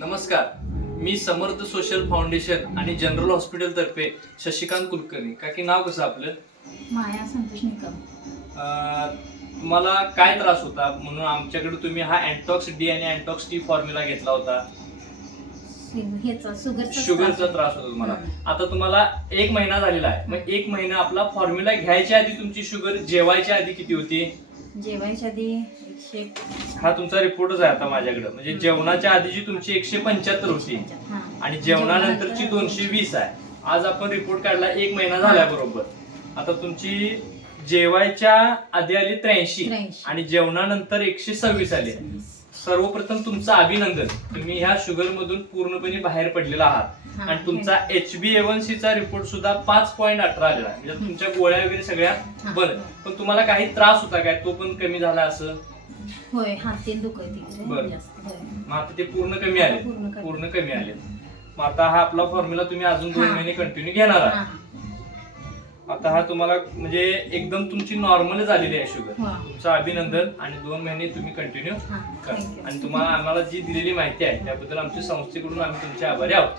नमस्कार, मी समर्थ social foundation आणि general hospital तर्फे शशिकांत कुलकर्णी. काकी नाव कसं आपलं? माया संतोष निकम. तुम्हाला काय त्रास होता म्हणून आमच्याकडे तुम्ही हा अँटॉक्स डी आणि अँटॉक्स टी फॉर्म्युला घेतला होता. ह्याचा शुगरचा त्रास होता तुम्हाला. आता तुम्हाला 1 महिना झालेला आहे. मग 1 महिना आपला फॉर्म्युला घ्यायच्या आधी तुमची शुगर जेवायच्या आधी किती होती? जेवायच्या आधी 100. हा तुमचा रिपोर्टच आहे आता माझ्याकडे. म्हणजे जेवणाच्या आधीची तुमची 175 होती आणि जेवणानंतरची 220 आहे. आज आपण रिपोर्ट काढला 1 महिना झाला बरोबर. आता तुमची जेवायच्या आधी आली 83 आणि जेवणानंतर 126 आली. सर्वप्रथम तुमचं अभिनंदन, तुम्ही ह्या शुगर मधून पूर्णपणे बाहेर पडलेला आहात आणि तुमचा HbA1c चा रिपोर्ट सुद्धा 5.18 आलेला आहे. म्हणजे तुमच्या गोळ्या वगैरे सगळ्या बंद. पण तुम्हाला काही त्रास होता काय, तो पण कमी झाला असं? होय, हात दुखायचे. मग आता ते पूर्ण कमी आले. पूर्ण कमी आले. मग आता हा आपला फॉर्म्युला तुम्ही अजून 2 महिने कंटिन्यू घेणार आहात. आता हा तुम्हाला म्हणजे एकदम तुमची नॉर्मल झालेली आहे शुगर. तुमचं अभिनंदन आणि 2 महिने तुम्ही कंटिन्यू करा. आणि तुम्हाला आम्हाला जी दिलेली माहिती आहे त्याबद्दल आमच्या संस्थेकडून आम्ही तुमचे आभारी आहोत.